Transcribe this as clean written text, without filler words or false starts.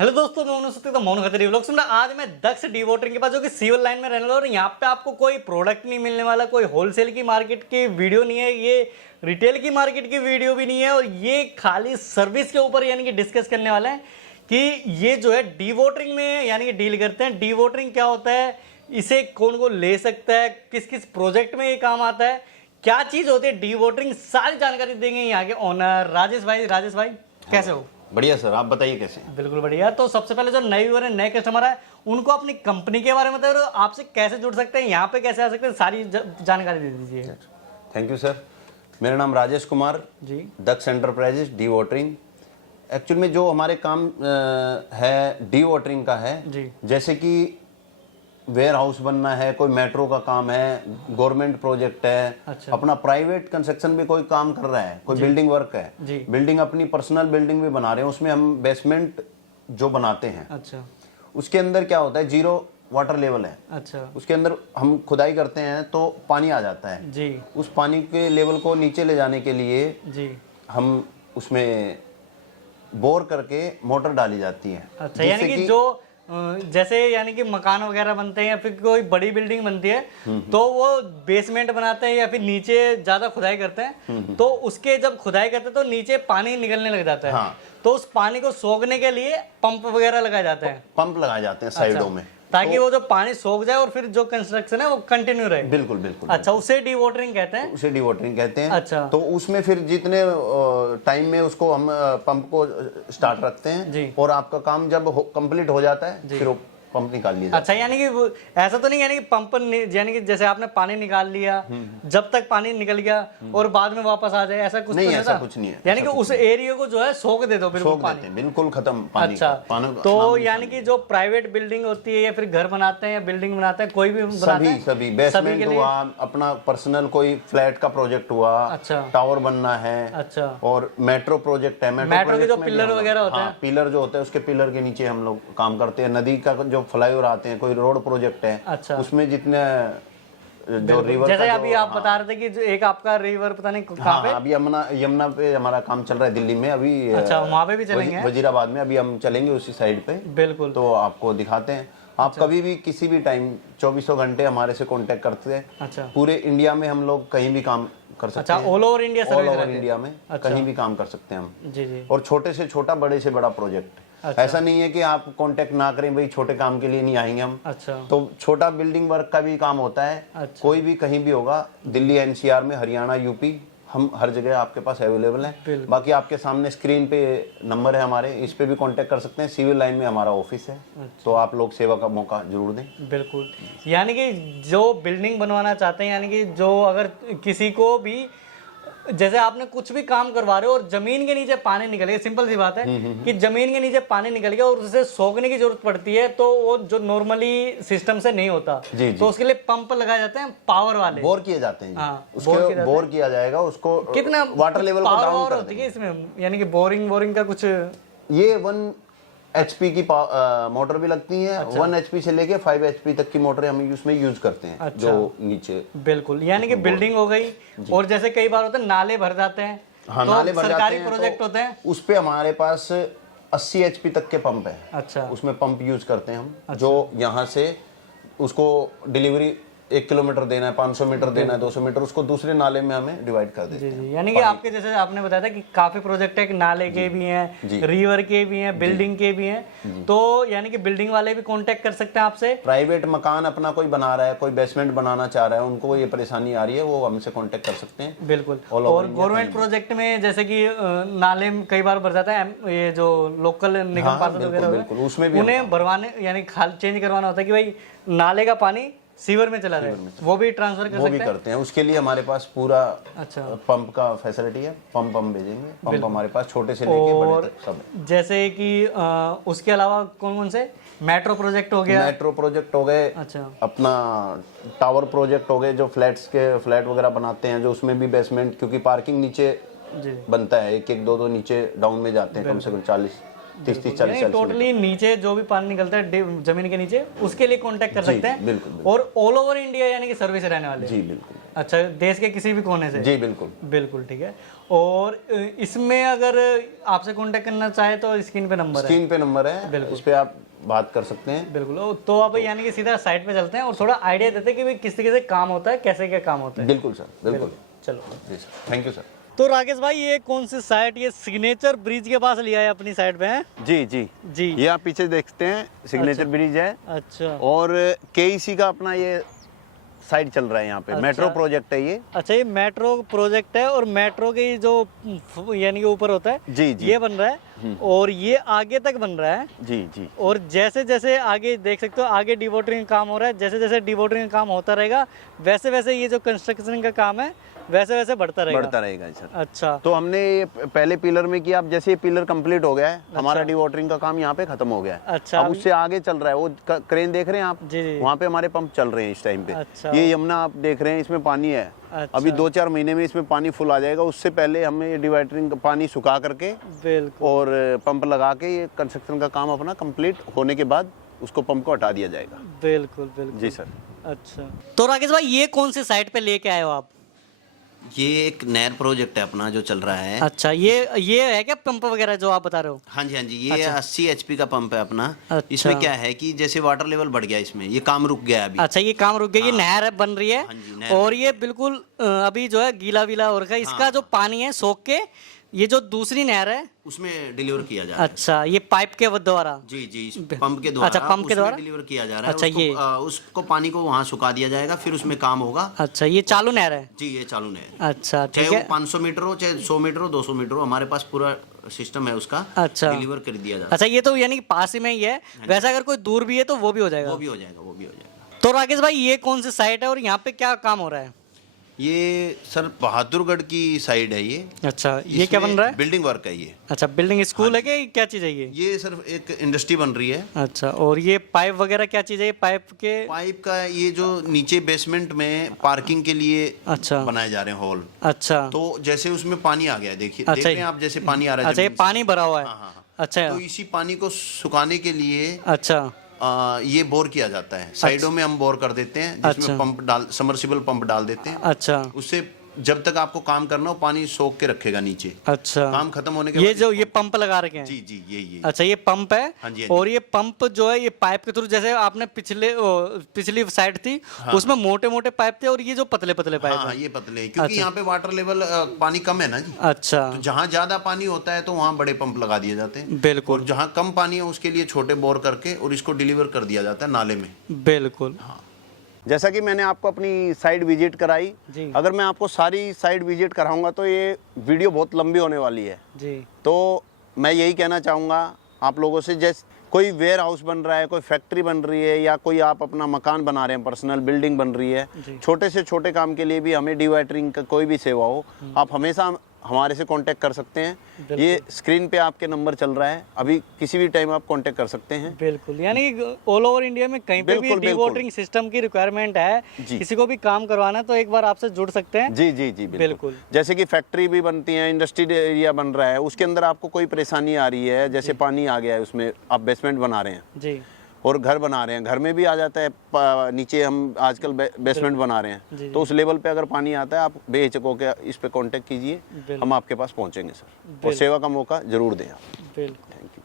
Hello दोस्तों, मैं मनु सत्य मोहन खत्री व्लॉग्स में आज मैं दक्ष डी वाटरिंग के पास जो कि सिविल लाइन में रहने वाला और यहाँ पे आपको कोई प्रोडक्ट नहीं मिलने वाला, कोई होलसेल की मार्केट की वीडियो नहीं है, ये रिटेल की मार्केट की वीडियो भी नहीं है और ये खाली सर्विस के ऊपर यानी कि डिस्कस करने वाला है कि ये जो है डी वाटरिंग में यानी कि डील करते हैं। डी वाटरिंग क्या होता है, इसे कौन को ले सकता है, किस किस प्रोजेक्ट में ये काम आता है, क्या चीज होती है डी वाटरिंग, सारी जानकारी देंगे यहाँ के ओनर राजेश भाई। राजेश भाई कैसे हो? बढ़िया सर, आप बताइए कैसे? बिल्कुल बढ़िया। तो सबसे पहले जो नए व्यूअर है, नए कस्टमर है, उनको अपनी कंपनी के बारे में बताइए और आपसे कैसे जुड़ सकते हैं, यहाँ पे कैसे आ सकते हैं, सारी जानकारी दे दीजिए। Thank you sir. मेरा नाम राजेश कुमार जी, दक्ष एंटरप्राइजेस डी वाटरिंग। एक्चुअल में जो हमारे काम है डी वाटरिंग का है जी, जैसे कि वेयर हाउस बनना है, कोई मेट्रो का काम है, गवर्नमेंट प्रोजेक्ट है, अच्छा, अपना प्राइवेट कंस्ट्रक्शन भी कोई काम कर रहा है, कोई बिल्डिंग वर्क है, जी, बिल्डिंग अपनी पर्सनल बिल्डिंग भी बना रहे हैं, उसमें हम बेसमेंट जो बनाते हैं अच्छा, उसके अंदर क्या होता है, जीरो वाटर लेवल है, अच्छा, उसके अंदर हम खुदाई करते हैं तो पानी आ जाता है। जी, उस पानी के लेवल को नीचे ले जाने के लिए जी, हम उसमें बोर करके मोटर डाली जाती है। अच्छा। यानी कि जो जैसे यानी कि मकान वगैरह बनते हैं या फिर कोई बड़ी बिल्डिंग बनती है तो वो बेसमेंट बनाते हैं या फिर नीचे ज्यादा खुदाई करते हैं, तो उसके जब खुदाई करते हैं तो नीचे पानी निकलने लग जाता है। हाँ। तो उस पानी को सोखने के लिए पंप वगैरह लगाए जाते हैं, पंप लगाए जाते हैं साइडों में, ताकि वो जो पानी सोख जाए और फिर जो कंस्ट्रक्शन है वो कंटिन्यू रहे। बिल्कुल बिल्कुल। अच्छा, उसे डी वाटरिंग कहते हैं। उसे डी वाटरिंग कहते हैं। अच्छा। तो उसमें फिर जितने टाइम में उसको हम पंप को स्टार्ट रखते हैं जी। और आपका काम जब कंप्लीट हो जाता है फिर वो पंप निकाल लिया जाता अच्छा, यानी कि ऐसा तो नहीं यानी कि पंप यानी कि जैसे आपने पानी निकाल लिया, जब तक पानी निकल गया और बाद में वापस आ जाए, ऐसा कुछ नहीं, तो ऐसा था? कुछ नहीं है। यानी कि उस एरिया को जो है सोख दे दो बिल्कुल सोख पानी। देते हैं, बिल्कुल खत्म पानी। अच्छा, पानी तो यानी कि जो प्राइवेट बिल्डिंग होती है या फिर घर बनाते हैं या बिल्डिंग बनाते हैं, कोई भी बनाता सभी है, सभी बेसमेंट हुआ, अपना पर्सनल कोई फ्लैट का प्रोजेक्ट हुआ, अच्छा, टावर बनना है, अच्छा, और मेट्रो प्रोजेक्ट है, मेट्रो के जो पिलर वगैरह होते हैं, पिलर जो होते हैं उसके पिलर के नीचे हम लोग काम करते हैं। नदी का जो फ्लाईओवर आते हैं, कोई रोड प्रोजेक्ट है, अच्छा, उसमें जितने जो रिवर जैसे अभी आप बता रहे थे कि जो एक आपका रिवर पता नहीं कहाँ पे, अभी यमुना पे हमारा काम चल रहा है दिल्ली में अभी। अच्छा, वहाँ पे भी चलेंगे, वजीराबाद में अभी हम चलेंगे उसी साइड पे, बिल्कुल, तो आपको दिखाते हैं। आप कभी भी किसी भी टाइम 24 घंटे हमारे से कांटेक्ट करते हैं। अच्छा, पूरे इंडिया में हम लोग कहीं भी काम कर सकते हैं। अच्छा, all over India all over India में कहीं भी काम कर सकते हैं हम। जी, जी, और छोटे से छोटा, बड़े से बड़ा प्रोजेक्ट। अच्छा, ऐसा नहीं है कि आप कांटेक्ट ना करें, भाई छोटे काम के लिए नहीं आएंगे हम। अच्छा, तो छोटा बिल्डिंग वर्क का भी काम होता है। अच्छा, कोई भी कहीं भी होगा, दिल्ली एनसीआर में, हरियाणा, यूपी, हम हर जगह आपके पास अवेलेबल है। बाकी आपके सामने स्क्रीन पे नंबर है हमारे, इस पे भी कांटेक्ट कर सकते हैं। सिविल लाइन में हमारा ऑफिस है। तो आप लोग सेवा का मौका जरूर दें। बिल्कुल। यानी कि जो बिल्डिंग बनवाना चाहते हैं, यानी कि जो अगर किसी को भी जैसे आपने कुछ भी काम करवा रहे हो और जमीन के नीचे पानी निकल गया, सिंपल सी बात है कि जमीन के नीचे पानी निकल गया और उसे सोखने की जरूरत पड़ती है, तो वो जो नॉर्मली सिस्टम से नहीं होता, जी, तो उसके लिए पंप लगाए जाते हैं, पावर वाले बोर किए जाते हैं। हाँ, उसके बोर किया जाएगा, उसको कितना वाटर लेवल को डाउन कर होती है इसमें, यानी कि बोरिंग का कुछ ये 1 HP की मोटर भी लगती है। 1 HP से लेके 5 HP तक की मोटर हम उसमें यूज करते हैं। अच्छा, जो नीचे बिल्कुल, यानी कि बिल्डिंग हो गई और जैसे कई बार होता है नाले भर जाते हैं, हाँ, तो नाले भर जाते सरकारी हैं, प्रोजेक्ट तो होते हैं, उस पे हमारे पास 80 HP तक के पंप है। अच्छा, उसमें पंप यूज करते हैं हम। जो यहाँ से उसको डिलीवरी 1 किलोमीटर देना है, 500 मीटर देना है, 200 मीटर, उसको दूसरे नाले में हमें डिवाइड कर देते हैं। यानी कि आपके जैसे आपने बताया था कि काफी प्रोजेक्ट है, नाले के भी हैं, रिवर के भी हैं, बिल्डिंग के भी हैं, तो यानी कि बिल्डिंग वाले भी कांटेक्ट कर सकते हैं आपसे। प्राइवेट मकान अपना कोई बना रहा है, कोई बेसमेंट बनाना चाह रहा है, उनको ये परेशानी आ रही है, वो हमसे कांटेक्ट कर सकते हैं। बिल्कुल। और गवर्नमेंट प्रोजेक्ट में जैसे कि नाले में कई बार भर जाता है, ये जो लोकल निगम पार्षद वगैरह उसमें भी उन्हें भरवाने यानी खाल चेंज करवाना होता है कि भाई नाले का पानी सीवर में चला जाए, वो भी ट्रांसफर कर सकते हैं। करते हैं। उसके लिए हमारे पास पूरा अच्छा पंप का फैसिलिटी है। पंप हम भेजेंगे, पंप हमारे पास छोटे से लेके बड़े तक सब है। जैसे कि उसके अलावा कौन कौन से मेट्रो प्रोजेक्ट हो गया, मेट्रो प्रोजेक्ट हो गए, अच्छा, अपना टावर प्रोजेक्ट हो गए, जो फ्लैट वगैरह बनाते हैं, जो उसमें भी बेसमेंट, क्योंकि पार्किंग नीचे बनता है, 1-1, 2-2 नीचे डाउन में जाते हैं, कम से कम 30-40 टोटली नीचे जो भी पानी निकलता है जमीन के नीचे, उसके लिए कांटेक्ट कर सकते हैं। बिल्कुल। और ऑल ओवर इंडिया यानी कि सर्विस रहने वाले। जी बिल्कुल। अच्छा, देश के किसी भी कोने से? जी बिल्कुल। बिल्कुल ठीक है। और इसमें अगर आपसे कांटेक्ट करना चाहे तो स्क्रीन पे नंबर है? स्क्रीन पे नंबर है, उस पे आप बात कर सकते हैं। बिल्कुल। तो अब यानी कि सीधा साइट पे चलते हैं और थोड़ा आइडिया देते हैं कि भाई किस तरीके से काम होता है, कैसे क्या काम होता है। बिल्कुल सर, बिल्कुल। चलो जी सर, थैंक यू सर। तो राकेश भाई, ये कौन सी साइट, ये सिग्नेचर ब्रिज के पास लिया है अपनी साइट पे है? जी जी जी। ये आप पीछे देखते हैं सिग्नेचर ब्रिज है। अच्छा। और केईसी का अपना ये साइट चल रहा है यहाँ पे। अच्छा। मेट्रो प्रोजेक्ट है ये। अच्छा, ये मेट्रो प्रोजेक्ट है और मेट्रो के जो यानी कि ऊपर होता है जी जी ये बन रहा है और ये आगे तक बन रहा है। जी जी। और जैसे जैसे आगे देख सकते हो आगे डिवोटरिंग का काम हो रहा है, जैसे जैसे डिवोटरिंग का काम होता रहेगा वैसे वैसे ये जो कंस्ट्रक्शन का काम है वैसे वैसे बढ़ता रहेगा सर। अच्छा। तो हमने ये पहले पिलर में किया, अब जैसे ये पिलर कंप्लीट हो गया है, हमारा डिवॉटरिंग का काम यहाँ पे खत्म हो गया है। अच्छा। अब उससे आगे चल रहा है, वो क्रेन देख रहे हैं आप? जी जी। वहाँ पे हमारे पंप चल रहे हैं इस टाइम पे। अच्छा। ये यमुना आप देख रहे हैं, इसमें पानी है। अच्छा। अभी 2-4 महीने में इसमें पानी फुल आ जाएगा, उससे पहले हमें ये डिवाइडरिंग का पानी सुखा करके बिल्कुल और पंप लगा के ये कंस्ट्रक्शन का काम अपना कंप्लीट होने के बाद उसको पंप को हटा दिया जाएगा। बिल्कुल बिल्कुल। जी सर। अच्छा, तो राकेश भाई ये कौन से साइट पे लेके आए हो आप? ये एक नहर प्रोजेक्ट है अपना जो चल रहा है। अच्छा, ये है क्या पंप वगैरह जो आप बता रहे हो? हाँ जी हाँ जी, ये 80 HP का पंप है अपना। अच्छा। इसमें क्या है कि जैसे वाटर लेवल बढ़ गया, इसमें ये काम रुक गया अभी। अच्छा, ये काम रुक गया। ये नहर है बन रही है। हाँ जी, नहर और ये बिल्कुल अभी जो है गीला वीला हो रखा है। इसका जो पानी है सोख के ये जो दूसरी नहर है उसमें डिलीवर किया जा रहा है। अच्छा, ये पाइप के द्वारा? जी जी, इस पंप के द्वारा। अच्छा, पंप के द्वारा डिलीवर किया जा रहा है। अच्छा, उसको, ये उसको पानी को वहाँ सुखा दिया जाएगा, फिर उसमें काम होगा। अच्छा, ये चालू नहर है? जी, ये चालू नहर। अच्छा चाहे ठीक वो है। 500 मीटर हो, चाहे 100 मीटर हो, 200 मीटर हो, हमारे पास पूरा सिस्टम है उसका। अच्छा। डिलीवर कर दिया जाता है। अच्छा, ये तो यानी कि पास ही में ही है। वैसे अगर कोई दूर भी है तो वो भी हो जाएगा? वो भी हो जाएगा, वो भी हो जाएगा। तो राकेश भाई, ये कौन सी साइट है और यहाँ पे क्या काम हो रहा है? ये सर बहादुरगढ़ की साइड है ये। अच्छा, ये क्या बन रहा है? बिल्डिंग वर्क है ये। अच्छा, बिल्डिंग स्कूल है कि क्या चीज़ है ये? ये सिर्फ एक इंडस्ट्री बन रही है। अच्छा, और ये पाइप वगैरह क्या चीज़ है ये पाइप के? पाइप का ये जो नीचे बेसमेंट में पार्किंग के लिए अच्छा बनाए जा रहे हैं हॉल। अच्छा। तो जैसे उसमें पानी आ गया, देखिए अच्छा, देख रहे हैं आप, जैसे पानी आ रहा है अच्छा, ये जमीन से। पानी भरा हुआ है? हाँ, हाँ, हाँ। अच्छा। तो इसी पानी को सुखाने के लिए अच्छा। ये बोर किया जाता है। साइडों में हम बोर कर देते हैं, जिसमें पंप डाल, समर्सिबल पंप डाल देते हैं। अच्छा। उससे जब तक आपको काम करना हो पानी सोख के रखेगा नीचे। अच्छा। काम खत्म होने के ये बाद जो ये पंप लगा रखे हैं? जी जी, ये अच्छा, ये पंप है। हाँ जी, हाँ जी। और ये पंप जो है ये पाइप के थ्रू, जैसे आपने पिछली साइड थी उसमें मोटे मोटे पाइप थे और ये जो पतले पतले पाइप हाँ, है? ये पतले हैं, क्योंकि यहाँ पे वाटर लेवल पानी कम है ना जी। अच्छा। तो जहाँ ज्यादा पानी होता है तो वहाँ बड़े पंप लगा दिए जाते हैं। बिल्कुल। और जहाँ कम पानी है उसके लिए छोटे बोर करके और इसको डिलीवर कर दिया जाता है नाले में। बिल्कुल। जैसा कि मैंने आपको अपनी साइट विजिट कराई, जी। अगर मैं आपको सारी साइट विजिट कराऊंगा तो ये वीडियो बहुत लंबी होने वाली है। जी। तो मैं यही कहना चाहूँगा आप लोगों से, जैसे कोई वेयर हाउस बन रहा है, कोई फैक्ट्री बन रही है, या कोई आप अपना मकान बना रहे हैं, पर्सनल बिल्डिंग बन रही है, छोटे से छोटे काम के लिए भी हमें डिवाइडरिंग का कोई भी सेवा हो, आप हमेशा हमारे से कांटेक्ट कर सकते हैं। ये स्क्रीन पे आपके नंबर चल रहा है, अभी किसी भी टाइम आप कांटेक्ट कर सकते हैं। बिल्कुल, यानी ऑल ओवर इंडिया में कहीं पे भी बिल्कुल, डिवोटरिंग सिस्टम की रिक्वायरमेंट है, किसी को भी काम करवाना है तो एक बार आपसे जुड़ सकते हैं। जी जी जी, बिल्कुल। जैसे कि फैक्ट्री भी बनती है, इंडस्ट्रियल एरिया बन रहा है, उसके अंदर आपको कोई परेशानी आ रही है, जैसे पानी आ गया है उसमें, आप बेसमेंट बना रहे हैं जी, और घर बना रहे हैं, घर में भी आ जाता है नीचे, हम आजकल बेसमेंट बना रहे हैं, तो उस लेवल पे अगर पानी आता है, आप बेहिचक होकर इस पे कांटेक्ट कीजिए, हम आपके पास पहुंचेंगे सर, और सेवा का मौका जरूर दें आप। बिल्कुल। Thank you.